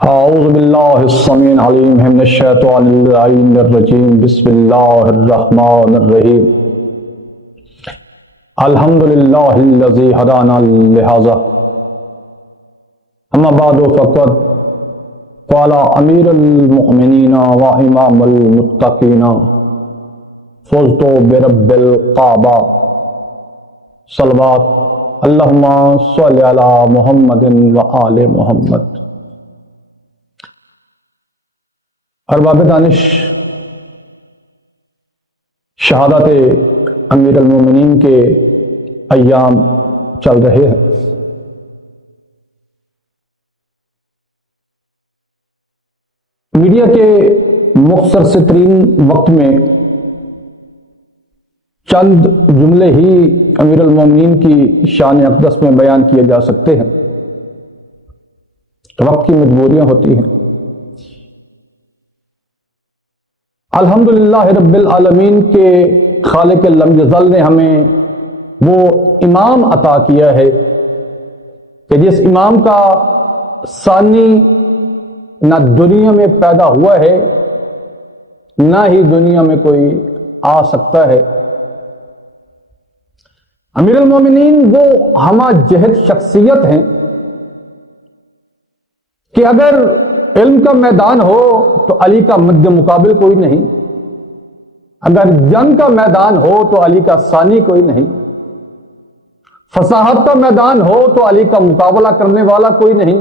اعوذ باللہ السمیع العلیم من الشیطان اللعین الرجیم بسم اللہ الرحمن الرحیم الحمدللہ الذی ہدانا لہذا اما بعد فقد قال امیر المؤمنین و امام المتقین فزت برب الکعبہ صلوات اللہم صلی علی محمد و آل محمد۔ ارباب دانش، شہادت امیر المومنین کے ایام چل رہے ہیں۔ میڈیا کے مختصر سے ترین وقت میں چند جملے ہی امیر المومنین کی شان اقدس میں بیان کیے جا سکتے ہیں، وقت کی مجبوریاں ہوتی ہیں۔ الحمدللہ رب العالمین کے خالق لم یزل نے ہمیں وہ امام عطا کیا ہے کہ جس امام کا ثانی نہ دنیا میں پیدا ہوا ہے نہ ہی دنیا میں کوئی آ سکتا ہے۔ امیر المومنین وہ ہمہ جہت شخصیت ہیں کہ اگر علم کا میدان ہو تو علی کا مد مقابل کوئی نہیں، اگر جنگ کا میدان ہو تو علی کا ثانی کوئی نہیں، فصاحت کا میدان ہو تو علی کا مقابلہ کرنے والا کوئی نہیں،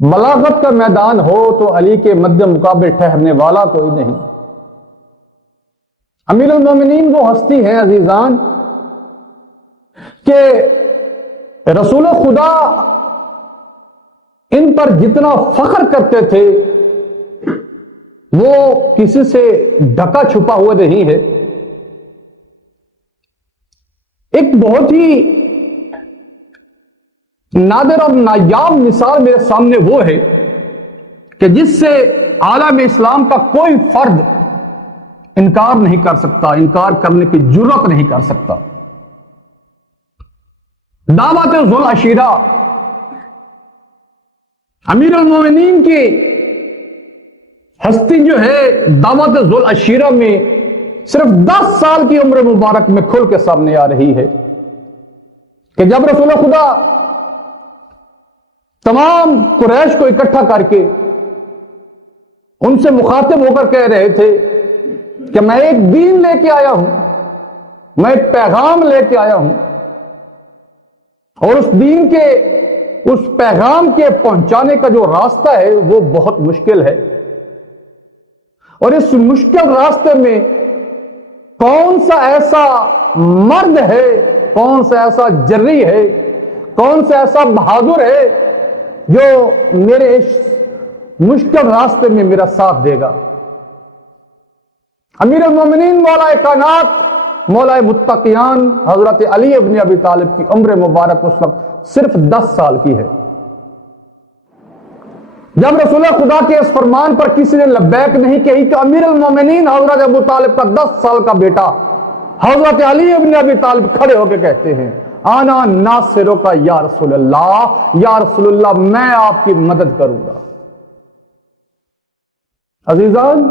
بلاغت کا میدان ہو تو علی کے مد مقابل ٹھہرنے والا کوئی نہیں۔ امیر المومنین وہ ہستی ہیں عزیزان کہ رسول خدا ان پر جتنا فخر کرتے تھے وہ کسی سے ڈھکا چھپا ہوا نہیں ہے۔ ایک بہت ہی نادر اور نایاب مثال میرے سامنے وہ ہے کہ جس سے عالم اسلام کا کوئی فرد انکار نہیں کر سکتا، انکار کرنے کی جرات نہیں کر سکتا۔ دعوت ذو العشیرہ امیر المومنین کی ہستی جو ہے دعوت ذو العشیرہ میں صرف 10 سال کی عمر مبارک میں کھل کے سامنے آ رہی ہے کہ جب رسول خدا تمام قریش کو اکٹھا کر کے ان سے مخاطب ہو کر کہہ رہے تھے کہ میں ایک دین لے کے آیا ہوں، میں ایک پیغام لے کے آیا ہوں، اور اس دین کے اس پیغام کے پہنچانے کا جو راستہ ہے وہ بہت مشکل ہے، اور اس مشکل راستے میں کون سا ایسا مرد ہے، کون سا ایسا جری ہے، کون سا ایسا بہادر ہے جو میرے اس مشکل راستے میں میرا ساتھ دے گا۔ امیر المومنین مولا کائنات مولا متقیان حضرت علی ابن ابی طالب کی عمر مبارک اس وقت صرف 10 سال کی ہے۔ جب رسول خدا کے اس فرمان پر کسی نے لبیک نہیں کہی تو امیر المومنین حضرت ابو طالب کا 10 سال کا بیٹا حضرت علی ابن ابی طالب کھڑے ہو کے کہتے ہیں آنا ناصروں کا یا رسول اللہ، یا رسول اللہ میں آپ کی مدد کروں گا۔ عزیزان،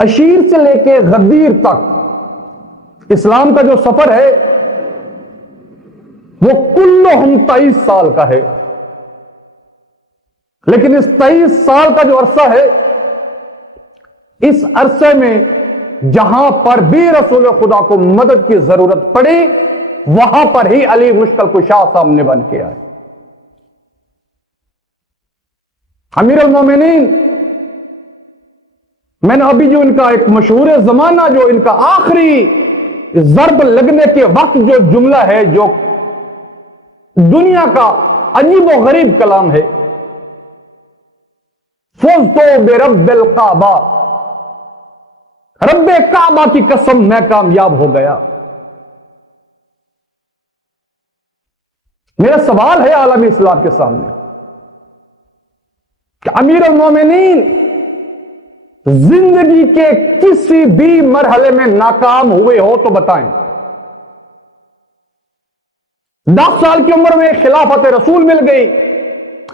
اشیر سے لے کے غدیر تک اسلام کا جو سفر ہے وہ کلہم 23 سال کا ہے، لیکن اس 23 سال کا جو عرصہ ہے اس عرصے میں جہاں پر بھی رسول خدا کو مدد کی ضرورت پڑی وہاں پر ہی علی مشکل کشا سامنے بن کے آئے۔ امیر المومنین، میں نے ابھی جو ان کا ایک مشہور زمانہ جو ان کا آخری ضرب لگنے کے وقت جو جملہ ہے جو دنیا کا عجیب و غریب کلام ہے، فزت برب الکعبہ، رب کعبہ کی قسم میں کامیاب ہو گیا۔ میرا سوال ہے عالم اسلام کے سامنے کہ امیر المومنین زندگی کے کسی بھی مرحلے میں ناکام ہوئے ہو تو بتائیں۔ 10 سال کی عمر میں خلافت رسول مل گئی،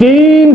3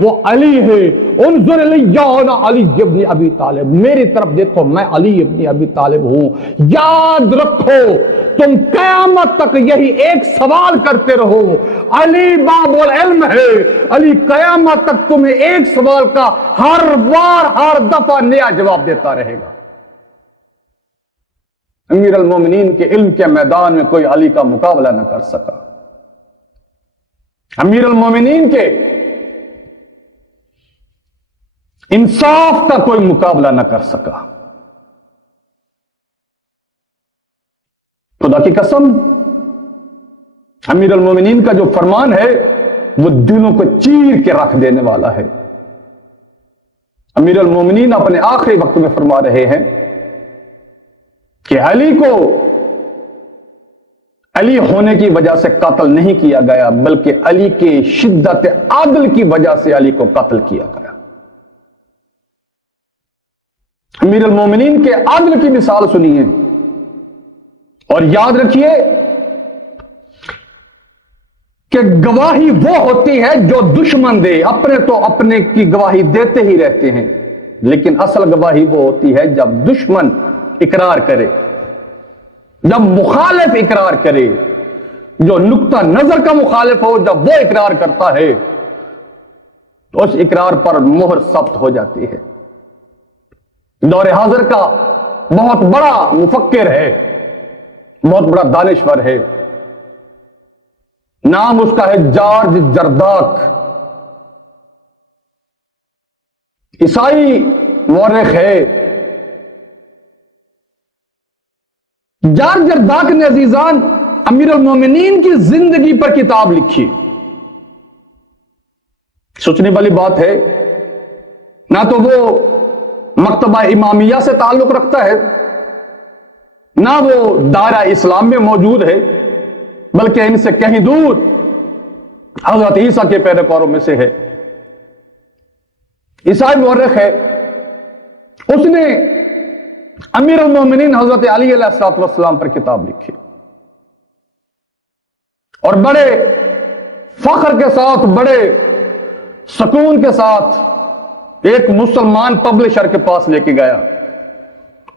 وہ علی ہے. انظر الیہ انا علی ابن ابی طالب, میری طرف دیکھو میں علی ابن ابی طالب ہوں. یاد رکھو تم قیامت تک یہی ایک سوال کرتے رہو, علی باب العلم ہے, علی قیامت تک تمہیں ایک سوال کا ہر بار ہر دفعہ نیا جواب دیتا رہے گا. امیر المومنین کے علم کے میدان میں کوئی علی کا مقابلہ نہ کر سکا. امیر المومنین کے انصاف کا کوئی مقابلہ نہ کر سکا. خدا کی قسم, امیر المومنین کا جو فرمان ہے وہ دلوں کو چیر کے رکھ دینے والا ہے. امیر المومنین اپنے آخری وقت میں فرما رہے ہیں کہ علی کو علی ہونے کی وجہ سے قتل نہیں کیا گیا, بلکہ علی کے شدت عدل کی وجہ سے علی کو قتل کیا گیا. امیر المومنین کے عدل کی مثال سنیے اور یاد رکھیے کہ گواہی وہ ہوتی ہے جو دشمن دے. اپنے تو اپنے کی گواہی دیتے ہی رہتے ہیں, لیکن اصل گواہی وہ ہوتی ہے جب دشمن اقرار کرے, جب مخالف اقرار کرے, جو نقطہ نظر کا مخالف ہو, جب وہ اقرار کرتا ہے تو اس اقرار پر مہر ثبت ہو جاتی ہے. دور حاضر کا بہت بڑا مفکر ہے, بہت بڑا دانشور ہے, نام اس کا ہے جارج جرداق. عیسائی مورخ ہے. جارج جرداق نے عزیزان امیر المومنین کی زندگی پر کتاب لکھی. سوچنے والی بات ہے, نہ تو وہ مکتبہ امامیہ سے تعلق رکھتا ہے, نہ وہ دائرہ اسلام میں موجود ہے, بلکہ ان سے کہیں دور حضرت عیسیٰ کے پیروکاروں میں سے ہے. عیسائی مورخ ہے. اس نے امیر المومنین حضرت علی علیہ الصلوۃ والسلام پر کتاب لکھی اور بڑے فخر کے ساتھ, بڑے سکون کے ساتھ ایک مسلمان پبلشر کے پاس لے کے گیا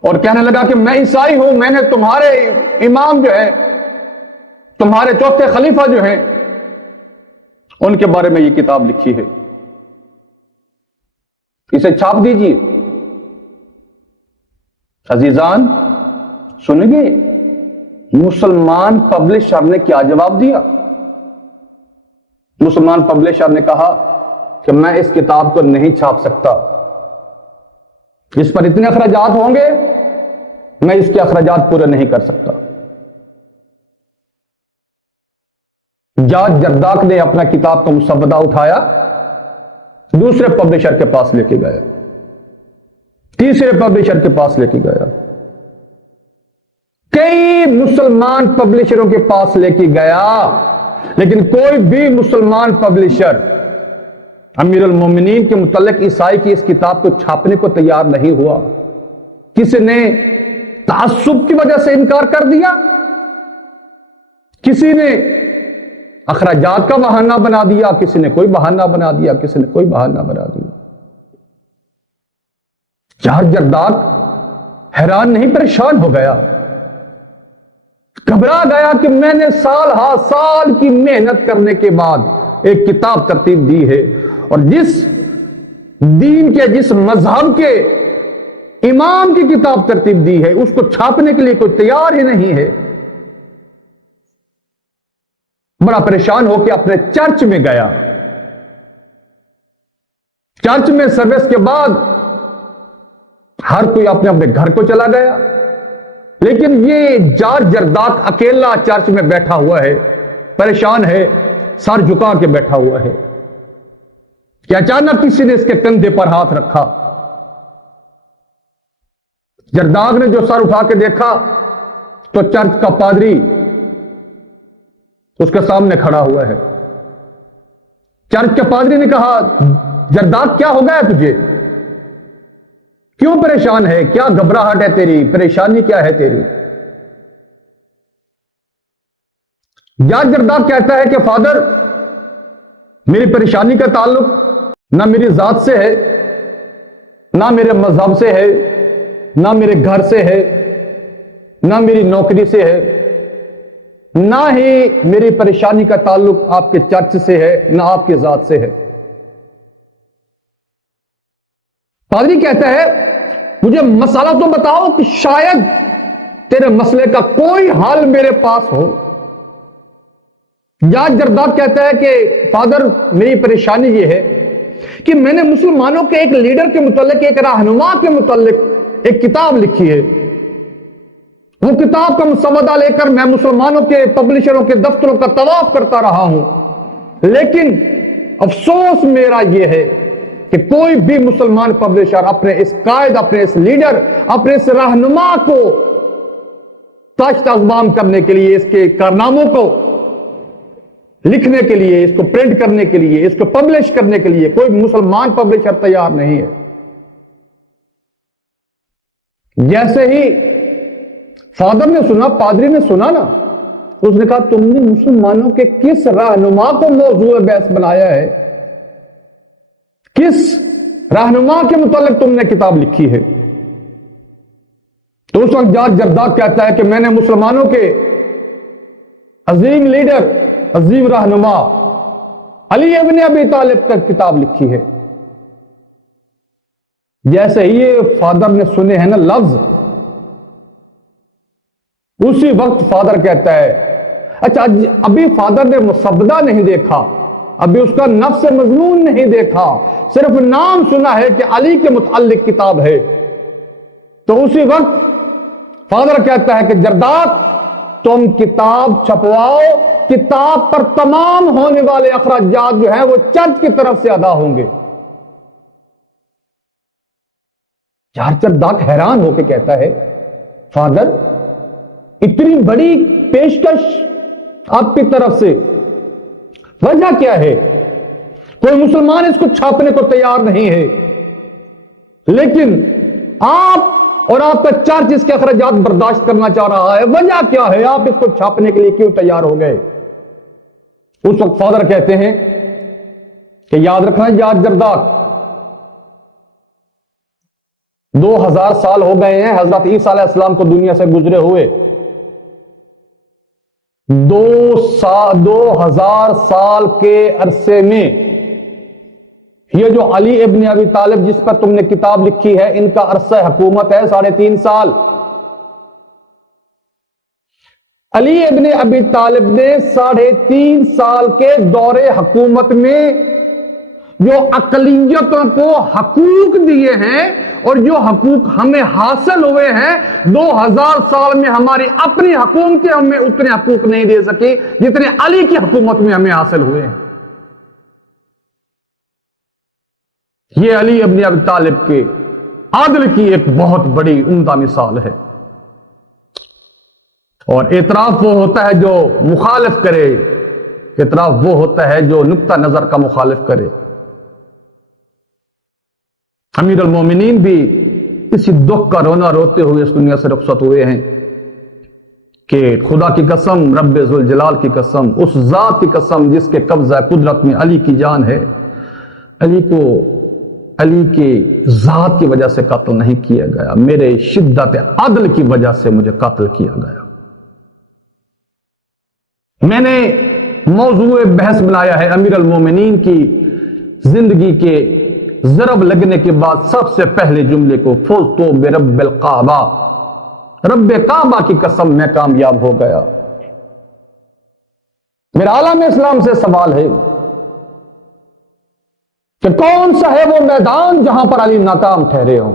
اور کہنے لگا کہ میں عیسائی ہوں, میں نے تمہارے امام جو ہے, تمہارے چوتھے خلیفہ جو ہیں, ان کے بارے میں یہ کتاب لکھی ہے, اسے چھاپ دیجیے. عزیزان سنیں گے مسلمان پبلشر نے کیا جواب دیا؟ مسلمان پبلشر نے کہا کہ میں اس کتاب کو نہیں چھاپ سکتا, اس پر اتنے اخراجات ہوں گے, میں اس کے اخراجات پورے نہیں کر سکتا. جارج جرداق نے اپنا کتاب کا مسودہ اٹھایا, دوسرے پبلشر کے پاس لے کے گیا, تیسرے پبلشر کے پاس لے کے گیا, کئی مسلمان پبلشروں کے پاس لے کے گیا, لیکن کوئی بھی مسلمان پبلشر امیر المومنین کے متعلق عیسائی کی اس کتاب کو چھاپنے کو تیار نہیں ہوا. کسی نے تعصب کی وجہ سے انکار کر دیا, کسی نے اخراجات کا بہانہ بنا دیا, کسی نے کوئی بہانہ بنا دیا, کسی نے کوئی بہانہ بنا دیا. جارج جرداق حیران نہیں پریشان ہو گیا, گھبرا گیا کہ میں نے سال ہا سال کی محنت کرنے کے بعد ایک کتاب ترتیب دی ہے, اور جس دین کے, جس مذہب کے امام کی کتاب ترتیب دی ہے, اس کو چھاپنے کے لیے کوئی تیار ہی نہیں ہے. بڑا پریشان ہو کے اپنے چرچ میں گیا. چرچ میں سروس کے بعد ہر کوئی اپنے اپنے گھر کو چلا گیا, لیکن یہ جارج جرداق اکیلا چرچ میں بیٹھا ہوا ہے, پریشان ہے, سر جھکا کے بیٹھا ہوا ہے کہ اچانک کسی نے اس کے کندھے پر ہاتھ رکھا. جرداق نے جو سر اٹھا کے دیکھا تو چرچ کا پادری اس کے سامنے کھڑا ہوا ہے. چرچ کے پادری نے کہا, جرداق کیا ہو گیا تجھے, کیوں پریشان ہے, کیا گھبراہٹ ہے تیری, پریشانی کیا ہے تیری؟ جارج جرداق کہتا ہے کہ فادر, میری پریشانی کا تعلق نہ میری ذات سے ہے، نہ میرے مذہب سے ہے، نہ میرے گھر سے ہے، نہ میری نوکری سے ہے، نہ ہی میری پریشانی کا تعلق آپ کے چرچ سے ہے، نہ آپ کی ذات سے ہے۔ پادری کہتا ہے مجھے مسئلہ تو بتاؤ کہ شاید تیرے مسئلے کا کوئی حل میرے پاس ہو۔ جاج جرداق کہتا ہے کہ فادر میری پریشانی یہ ہے کہ میں نے مسلمانوں کے ایک لیڈر کے متعلق، ایک رہنما کے متعلق ایک کتاب لکھی ہے۔ وہ کتاب کا مسودہ لے کر میں مسلمانوں کے پبلشروں کے دفتروں کا طواف کرتا رہا ہوں، لیکن افسوس میرا یہ ہے کہ کوئی بھی مسلمان پبلشر اپنے اس قائد، اپنے اس لیڈر، اپنے اس رہنما کو تاشت اقبام کرنے کے لیے، اس کے کارناموں کو لکھنے کے لیے، اس کو پرنٹ کرنے کے لیے، اس کو پبلش کرنے کے لیے کوئی مسلمان پبلشر تیار نہیں ہے۔ جیسے ہی فادر نے سنا، پادری نے سنا نا، اس نے کہا تم نے مسلمانوں کے کس رہنما کو موضوع بحث بنایا ہے؟ کس رہنما کے متعلق تم نے کتاب لکھی ہے؟ تو اس وقت جاج جرداق کہتا ہے کہ میں نے مسلمانوں کے عظیم لیڈر، عظیم رہنما علی ابن ابی طالب پر کتاب لکھی ہے۔ جیسے ہی یہ فادر نے سنے ہیں نا لفظ، اسی وقت فادر کہتا ہے اچھا ابھی فادر نے مسودہ نہیں دیکھا، ابھی اس کا نفس مضمون نہیں دیکھا، صرف نام سنا ہے کہ علی کے متعلق کتاب ہے۔ تو اسی وقت فادر کہتا ہے کہ جرداق تم کتاب چھپواؤ، کتاب پر تمام ہونے والے اخراجات جو ہیں وہ چرچ کی طرف سے ادا ہوں گے۔ جاج جرداق حیران ہو کے کہتا ہے فادر اتنی بڑی پیشکش آپ کی طرف سے، وجہ کیا ہے؟ کوئی مسلمان اس کو چھاپنے کو تیار نہیں ہے، لیکن آپ اور آپ کا چرچ اس کے اخراجات برداشت کرنا چاہ رہا ہے، وجہ کیا ہے؟ آپ اس کو چھاپنے کے لیے کیوں تیار ہو گئے؟ اس وقت فادر کہتے ہیں کہ یاد رکھنا جاج جرداق 2000 سال ہو گئے ہیں حضرت عیسیٰ علیہ السلام کو دنیا سے گزرے ہوئے، 2000 سال کے عرصے میں یہ جو علی ابن ابی طالب جس پر تم نے کتاب لکھی ہے، ان کا عرصہ حکومت ہے 3.5 سال۔ علی ابن ابی طالب نے 3.5 سال کے دور حکومت میں جو اقلیتوں کو حقوق دیے ہیں اور جو حقوق ہمیں حاصل ہوئے ہیں، 2000 سال میں ہماری اپنی حکومتیں ہمیں اتنے حقوق نہیں دے سکی جتنے علی کی حکومت میں ہمیں حاصل ہوئے ہیں۔ یہ علی ابن ابی طالب کے عدل کی ایک بہت بڑی عمدہ مثال ہے، اور اعتراف وہ ہوتا ہے جو مخالف کرے، اعتراف وہ ہوتا ہے جو نقطہ نظر کا مخالف کرے۔ امیر المومنین بھی اسی دکھ کا رونا روتے ہوئے اس دنیا سے رخصت ہوئے ہیں کہ خدا کی قسم، رب ذوالجلال کی قسم، اس ذات کی قسم جس کے قبضہ قدرت میں علی کی جان ہے، علی کو علی کے ذات کی وجہ سے قتل نہیں کیا گیا، میرے شدت عدل کی وجہ سے مجھے قتل کیا گیا۔ میں نے موضوع بحث بنایا ہے امیر المومنین کی زندگی کے ضرب لگنے کے بعد سب سے پہلے جملے کو، فزتو برب الکعبہ، رب کعبہ کی قسم میں کامیاب ہو گیا۔ میرا عالم اسلام سے سوال ہے کہ کون سا ہے وہ میدان جہاں پر علی ناکام ٹھہرے ہوں؟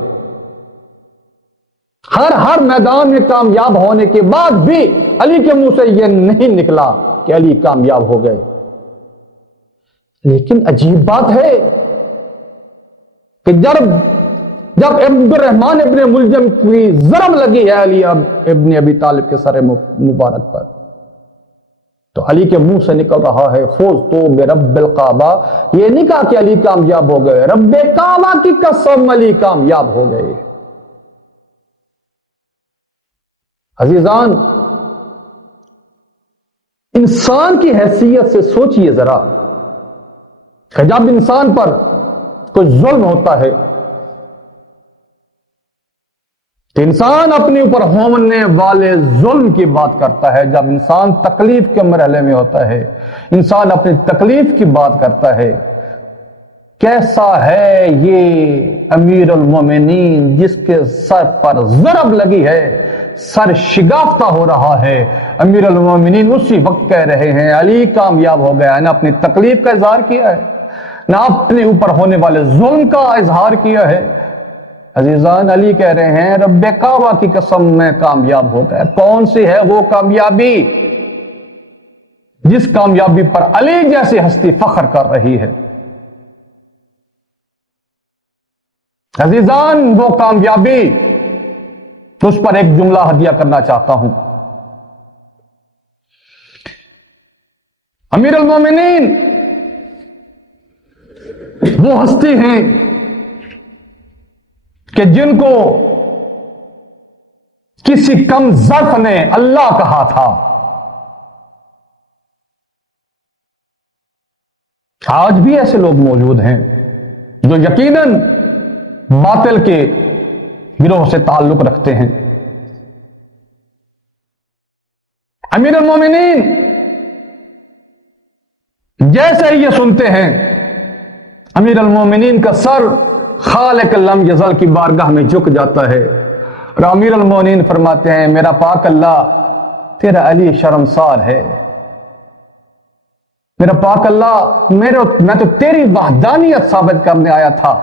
ہر میدان میں کامیاب ہونے کے بعد بھی علی کے منہ سے یہ نہیں نکلا کہ علی کامیاب ہو گئے۔ لیکن عجیب بات ہے کہ جب عبد الرحمن ابن ملجم کی ضرب لگی ہے علی ابن ابی طالب کے سر مبارک پر، تو علی کے منہ سے نکل رہا ہے فوزتو برب الکعبہ، یہ نہیں کہا کہ علی کامیاب ہو گئے، رب کعبہ کی قسم علی کامیاب ہو گئے۔ عزیزان، انسان کی حیثیت سے سوچئے ذرا کہ جب انسان پر کوئی ظلم ہوتا ہے کہ انسان اپنے اوپر ہونے والے ظلم کی بات کرتا ہے. جب انسان تکلیف کے مرحلے میں ہوتا ہے، انسان اپنی تکلیف کی بات کرتا ہے. کیسا ہے یہ امیر المومنین جس کے سر پر ضرب لگی ہے، سر شگافتہ ہو رہا ہے. امیر المومنین اسی وقت کہہ رہے ہیں علی کامیاب ہو گیا. نہ اپنی تکلیف کا اظہار کیا ہے، نہ اپنے اوپر ہونے والے ظلم کا اظہار کیا ہے. عزیزان، علی کہہ رہے ہیں رب کعبہ کی قسم میں کامیاب ہو گیا. کون سی ہے وہ کامیابی جس کامیابی پر علی جیسی ہستی فخر کر رہی ہے؟ عزیزان، وہ کامیابی، اس پر ایک جملہ ہدیہ کرنا چاہتا ہوں. امیر المومنین وہ ہستی ہیں کہ جن کو کسی کم ظرف نے اللہ کہا تھا. آج بھی ایسے لوگ موجود ہیں جو یقیناً باطل کے گروہ سے تعلق رکھتے ہیں. امیر المومنین جیسے ہی یہ سنتے ہیں، امیر المومنین کا سر خالق لم یزل کی بارگاہ میں جھک جاتا ہے اور امیر المومنین فرماتے ہیں میرا پاک اللہ، تیرا علی شرمسار ہے. میرا پاک اللہ، میں تو تیری وحدانیت ثابت کرنے آیا تھا.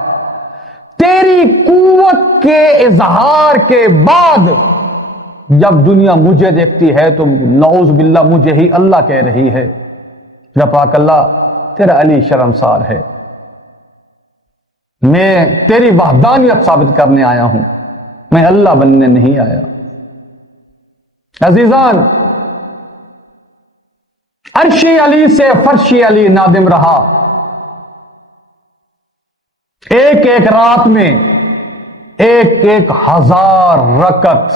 تیری قوت کے اظہار کے بعد جب دنیا مجھے دیکھتی ہے تو نعوذ باللہ مجھے ہی اللہ کہہ رہی ہے. میرا پاک اللہ، تیرا علی شرمسار ہے. میں تیری وحدانیت ثابت کرنے آیا ہوں، میں اللہ بننے نہیں آیا. عزیزان، عرشی علی سے فرشی علی نادم رہا. ایک ایک رات میں ایک ایک ہزار رکعت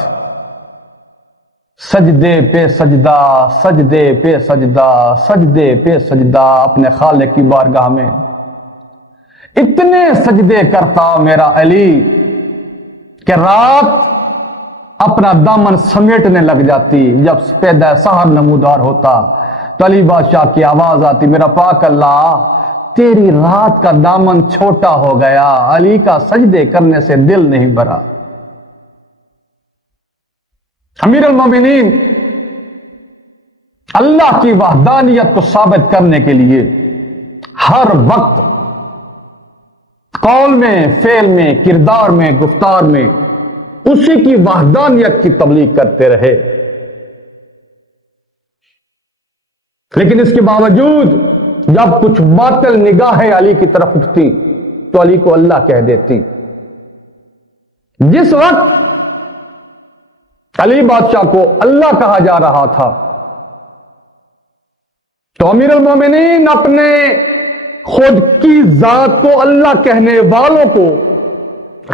سجدے پہ سجدہ، سجدے پہ سجدہ، سجدے پہ سجدہ اپنے خالق کی بارگاہ میں. اتنے سجدے کرتا میرا علی کہ رات اپنا دامن سمیٹنے لگ جاتی. جب پیدا سحر نمودار ہوتا تو علی بادشاہ کی آواز آتی میرا پاک اللہ، تیری رات کا دامن چھوٹا ہو گیا، علی کا سجدے کرنے سے دل نہیں بھرا. امیر المومنین اللہ کی وحدانیت کو ثابت کرنے کے لیے ہر وقت قول میں، فعل میں، کردار میں، گفتار میں اسی کی وحدانیت کی تبلیغ کرتے رہے. لیکن اس کے باوجود جب کچھ باطل نگاہیں علی کی طرف اٹھتی تو علی کو اللہ کہہ دیتی. جس وقت علی بادشاہ کو اللہ کہا جا رہا تھا تو امیر المومنین اپنے خود کی ذات کو اللہ کہنے والوں کو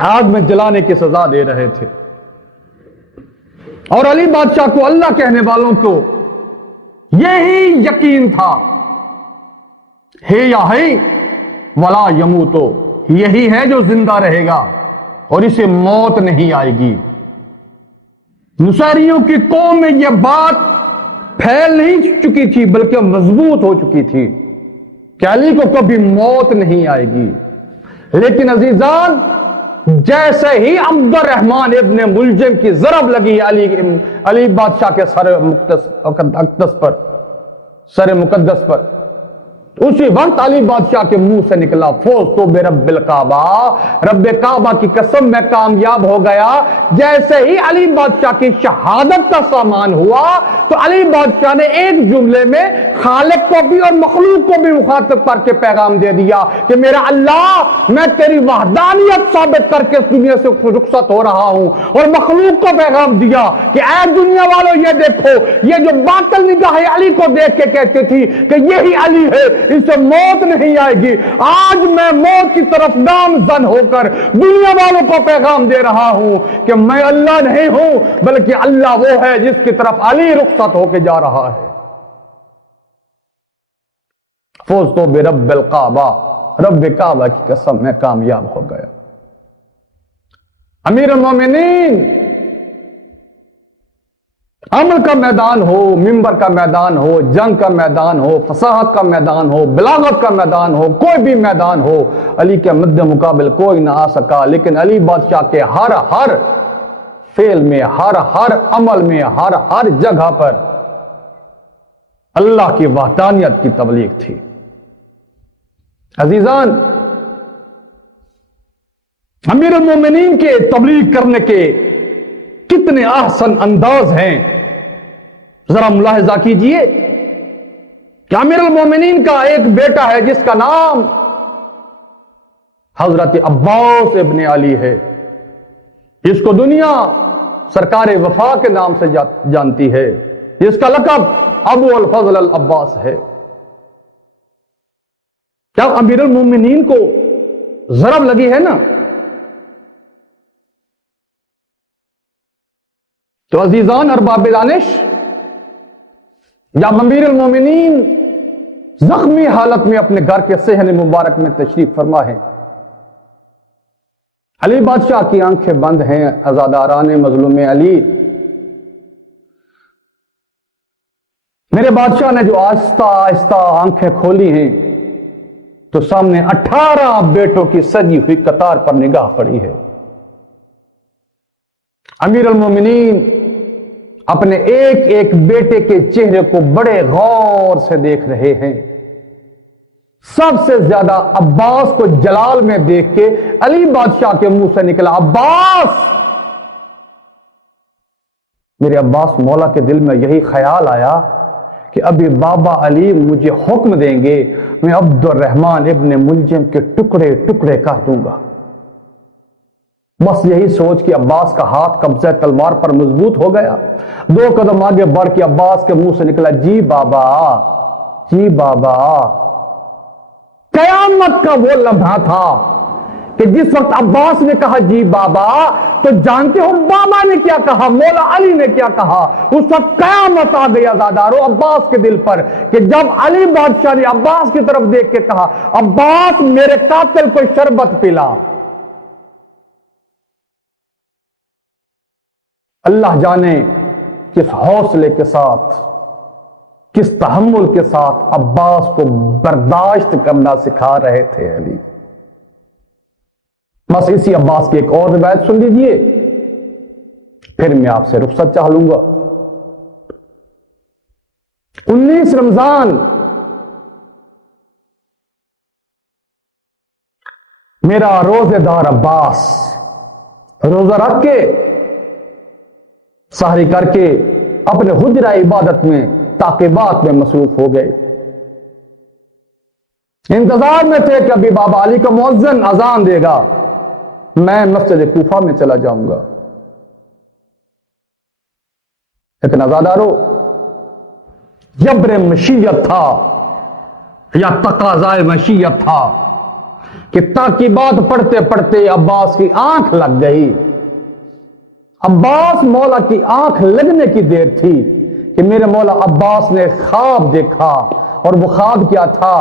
آگ میں جلانے کی سزا دے رہے تھے، اور علی بادشاہ کو اللہ کہنے والوں کو یہی یقین تھا ہے یا ہے ولا یموتو، یہی ہے جو زندہ رہے گا اور اسے موت نہیں آئے گی. نصیریوں کی قوم میں یہ بات پھیل نہیں چکی تھی بلکہ مضبوط ہو چکی تھی کہ علی کو کبھی موت نہیں آئے گی. لیکن عزیزان، جیسے ہی عبد الرحمن ابن ملجم کی ضرب لگی علی بادشاہ کے سر مقدس پر اسی وقت علی بادشاہ کے منہ سے نکلا فوز تو بے رب الکعبہ، رب کعبہ کی قسم میں کامیاب ہو گیا. جیسے ہی علی بادشاہ کی شہادت کا سامان ہوا تو علی بادشاہ نے ایک جملے میں خالق کو بھی اور مخلوق کو بھی مخاطب کر کے پیغام دے دیا کہ میرا اللہ، میں تیری وحدانیت ثابت کر کے اس دنیا سے رخصت ہو رہا ہوں. اور مخلوق کو پیغام دیا کہ اے دنیا والوں، یہ دیکھو، یہ جو باطل نگاہیں علی کو دیکھ کے کہتے تھی کہ یہی علی ہے، اس سے موت نہیں آئے گی، آج میں موت کی طرف گامزن ہو کر دنیا والوں کو پیغام دے رہا ہوں کہ میں اللہ نہیں ہوں بلکہ اللہ وہ ہے جس کی طرف علی رخصت ہو کے جا رہا ہے. فوز تو برب الکعبہ، رب کعبہ کی قسم میں کامیاب ہو گیا۔ امیر المومنین، عمل کا میدان ہو، منبر کا میدان ہو، جنگ کا میدان ہو، فصاحت کا میدان ہو، بلاغت کا میدان ہو، کوئی بھی میدان ہو، علی کے مد مقابل کوئی نہ آ سکا۔ لیکن علی بادشاہ کے ہر فعل میں، ہر عمل میں، ہر جگہ پر اللہ کی وحدانیت کی تبلیغ تھی۔ عزیزان، امیر المومنین کے تبلیغ کرنے کے کتنے احسن انداز ہیں، ذرا ملاحظہ کیجئے کہ امیر المومنین کا ایک بیٹا ہے جس کا نام حضرت عباس ابن علی ہے، جس کو دنیا سرکار وفا کے نام سے جانتی ہے، جس کا لقب ابو الفضل العباس ہے۔ کیا امیر المومنین کو ضرب لگی ہے نا؟ تو عزیزان ارباب دانش، جب امیر المومنین زخمی حالت میں اپنے گھر کے صحن مبارک میں تشریف فرما ہے، علی بادشاہ کی آنکھیں بند ہیں، عزاداران مظلوم علی، میرے بادشاہ نے جو آہستہ آہستہ آنکھیں کھولی ہیں تو سامنے 18 بیٹوں کی سجی ہوئی قطار پر نگاہ پڑی ہے۔ امیر المومنین اپنے ایک ایک بیٹے کے چہرے کو بڑے غور سے دیکھ رہے ہیں۔ سب سے زیادہ عباس کو جلال میں دیکھ کے علی بادشاہ کے منہ سے نکلا، عباس! میرے عباس مولا کے دل میں یہی خیال آیا کہ ابھی بابا علی مجھے حکم دیں گے، میں عبد الرحمن ابن ملجم کے ٹکڑے ٹکڑے کر دوں گا۔ بس یہی سوچ کہ عباس کا ہاتھ قبضہ تلوار پر مضبوط ہو گیا۔ 2 قدم آگے بڑھ کے عباس کے منہ سے نکلا، جی بابا، جی بابا۔ قیامت کا وہ لمحہ تھا کہ جس وقت عباس نے کہا جی بابا، تو جانتے ہو بابا نے کیا کہا، مولا علی نے کیا کہا؟ اس وقت قیامت آ گئی عزادارو عباس کے دل پر، کہ جب علی بادشاہ نے عباس کی طرف دیکھ کے کہا، عباس میرے قاتل کو شربت پلا۔ اللہ جانے کس حوصلے کے ساتھ، کس تحمل کے ساتھ عباس کو برداشت کرنا سکھا رہے تھے علی۔ بس اسی عباس کی ایک اور روایت سن لیجئے، پھر میں آپ سے رخصت چاہ لوں گا۔ 19 رمضان میرا روزے دار عباس روزہ رکھ کے، سحری کر کے اپنے حجرہ عبادت میں تعقیبات میں مصروف ہو گئے۔ انتظار میں تھے کہ ابھی بابا علی کا مؤذن اذان دے گا، میں مسجد کوفہ میں چلا جاؤں گا۔ لیکن عزادارو، جبر مشیت تھا یا تقاضائے مشیت تھا کہ تعقیبات پڑھتے پڑھتے عباس کی آنکھ لگ گئی۔ عباس مولا کی آنکھ لگنے کی دیر تھی کہ میرے مولا عباس نے خواب دیکھا، اور وہ خواب کیا تھا؟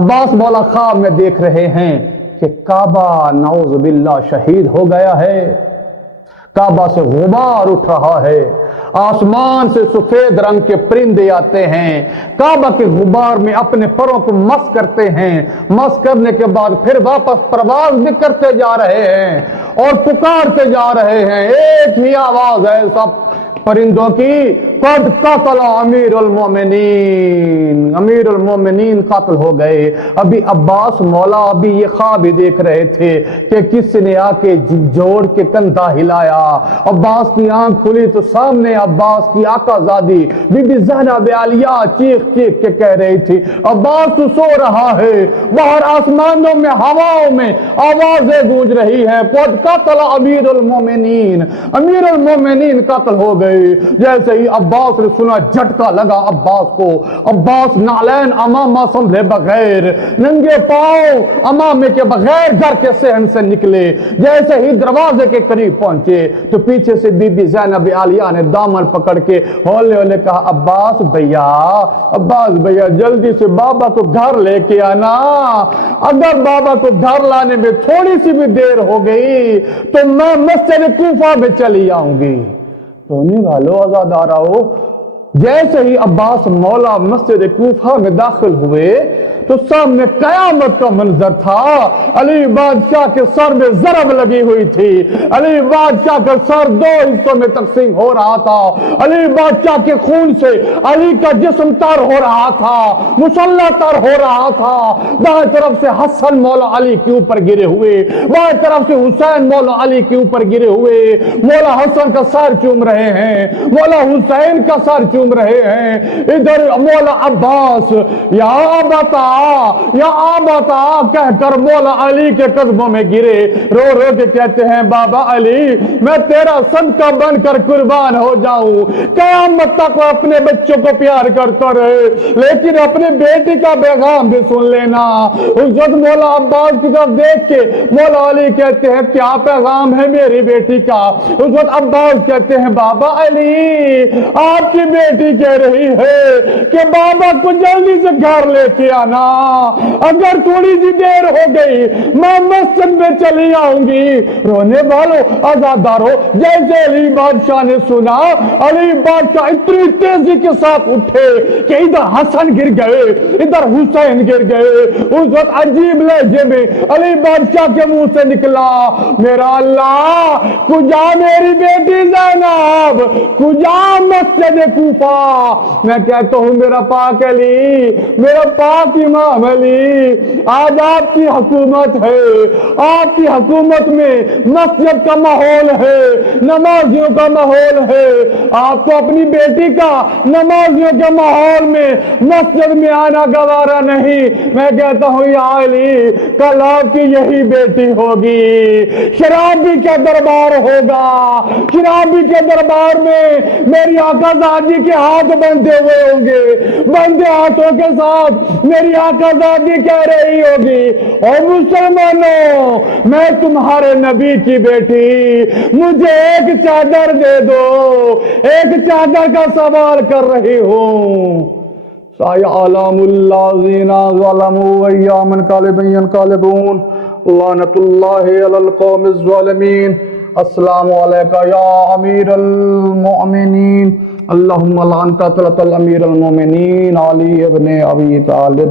عباس مولا خواب میں دیکھ رہے ہیں کہ کعبہ نعوذ باللہ شہید ہو گیا ہے، کعبہ سے غبار اٹھ رہا ہے، آسمان سے سفید رنگ کے پرندے آتے ہیں، کعبہ کے غبار میں اپنے پروں کو مس کرتے ہیں، مس کرنے کے بعد پھر واپس پرواز بھی کرتے جا رہے ہیں اور پکارتے جا رہے ہیں، ایک ہی آواز ہے سب پرندوں کی، قد قتل امیر المومنین، امیر المومنین قتل ہو گئے۔ ابھی عباس مولا ابھی یہ خواب ہی دیکھ رہے تھے کہ کس نے آ کے جوڑ کے کندھا ہلایا۔ عباس کی آنکھ کھلی تو سامنے عباس کی آقا زادی بی بی زینب عالیہ چیخ چیخ کے کہہ رہی تھی، عباس تو سو رہا ہے، باہر آسمانوں میں ہواؤں میں آوازیں گونج رہی ہیں، قد قتل امیر المومنین، امیر المومنین قتل ہو گئے۔ جیسے ہی عباس نے سنا جھٹکا لگا عباس کو. عباس نالین امامہ سنبھلے بغیر ننگے پاؤں امامے کے بغیر گھر کے صحن سے نکلے. جیسے ہی دروازے کے قریب پہنچے تو پیچھے سے بی بی زینب عالیہ نے دامن پکڑ کے ہولے ہولے کہا عباس بھیا جلدی سے بابا کو گھر لے کے آنا. اگر بابا کو گھر لانے میں تھوڑی سی بھی دیر ہو گئی تو میں مسجد کوفہ میں چلی آؤں گی. رونے والو عزاداراؤ جیسے ہی عباس مولا مسجد کوفہ میں داخل ہوئے تو سامنے قیامت کا منظر تھا. علی بادشاہ کے سر میں ضرب لگی ہوئی تھی. علی بادشاہ کا سر دو حصوں میں تقسیم ہو رہا تھا. علی بادشاہ کے خون سے علی کا جسم تر ہو رہا تھا, مسلح تر ہو رہا تھا. دائیں طرف سے حسن مولا علی کے اوپر گرے ہوئے, بائیں طرف سے حسین مولا علی کے اوپر گرے ہوئے. مولا حسن کا سر چوم رہے ہیں, مولا حسین کا سر چوم رہے ہیں. ادھر مولا عباس یا آبتا کہہ کر مولا علی کے قدموں میں گرے. رو رو کے کہتے ہیں بابا علی میں تیرا صدقہ بن کر قربان ہو جاؤں, قیامت تک اپنے بچوں کو پیار کرتا رہے لیکن اپنے بیٹی کا پیغام بھی سن لینا. اس وقت مولا عباس کی طرف دیکھ کے مولا علی کہتے ہیں کیا پیغام ہے میری بیٹی کا. اس وقت عباس کہتے ہیں بابا علی آپ کی بیٹی کہہ رہی ہے کہ بابا کو جلدی سے گھر لے کے آنا, اگر تھوڑی سی دیر ہو گئی میں مسجد میں چلی آؤں گی. رونے والوں عزادارو جیسے علی بادشاہ نے سنا علی بادشاہ اتنی تیزی کے ساتھ اٹھے کہ ادھر حسن گر گئے ادھر حسین گر گئے. اس وقت عجیب لہجے میں علی بادشاہ کے منہ سے نکلا میرا اللہ کجا میری بیٹی زینب, کجا مسجد کوفہ. میں کہتا ہوں میرا پاک علی, میرا پاک امام علی, آج آپ کی حکومت ہے, آپ کی حکومت میں مسجد کا ماحول ہے, نمازیوں کا ماحول ہے. آپ کو اپنی بیٹی کا نمازیوں کے ماحول میں مسجد میں آنا گوارا نہیں. میں کہتا ہوں یا علی کل آپ کی یہی بیٹی ہوگی, شرابی کے دربار ہوگا, شرابی کے دربار میں میری آقا زادی کے ہاتھ بندھے ہوئے ہوں گے, بندے ہاتھوں کے ساتھ میری آقا زادی کہہ رہی ہوگی او مسلمانوں میں تمہارے نبی کی بیٹی, مجھے ایک چادر دے دو, ایک چادر کا سوال کر رہی ہوں. سَيَعْلَمُ الَّذِينَ ظَلَمُوا وَأَيَّامًا يَنقَلِبُونَ لَعْنَةُ اللَّهِ عَلَى الْقَوْمِ الظَّالِمِينَ. السلام علیکم یا امیر المؤمنین, اللہم لعنت الامیر المؤمنین علی ابن ابی طالب.